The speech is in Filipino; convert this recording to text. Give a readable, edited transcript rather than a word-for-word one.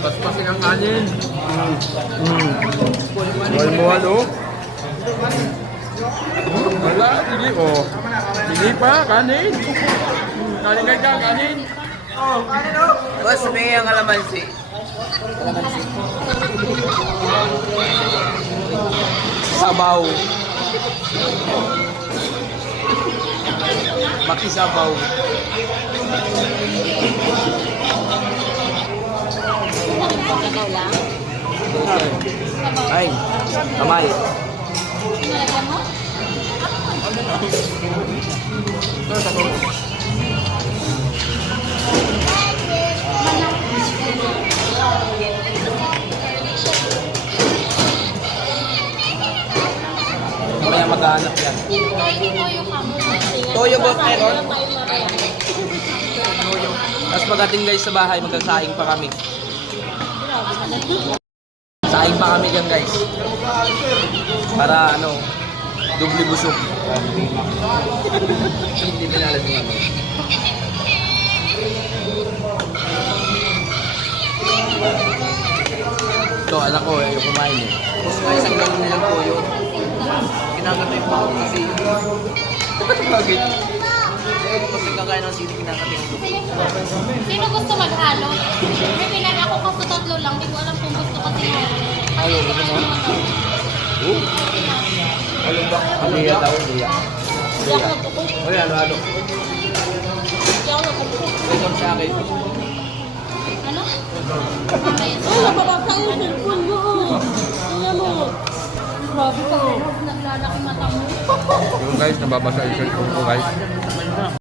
Paspasin ang kanin. Muhal-muhal, oh. Wala, hindi, oh. Hindi pa, kanin. Kanin ka, kanin. Boss, may ang alamansi. Sabaw. Makisabaw. Ikaw lang? Ay, kamay. Nalagyan mo? Mamaya maghahanap yan. Toyo ka mo. Toyo boss, meron? Wala tayong mariya. Tapos pagdating guys sa bahay, magsasaing pa kami. Grabe ka na. Saing pa kami dyan guys. Para ano, dubli busog. Hindi pinalas nga mo. Ito, anak ko, ayaw kumain eh. Gusto ko isang gano'n nilang toyo. Kinakatay pa ako kasi. Bakit? Pag nagkakain ng sili, kinakatay ko. Sino gusto maghalo? May pinan ako kaso tatlo lang. Hindi ko alam kung gusto kasi halo. Ayaw, gusto mo? Ano ba? Ano ba? Daw, Hindi ako nagpupo. O yan, ano? Hindi ako nagpupo. Ito sa akin. Ano? Mamaya sa... Ay, napabasa yung cellphone mo. Tingnan mo. Grabe ka. Naglalaki mata mo. Yung guys, nababasa yung cellphone ko, guys.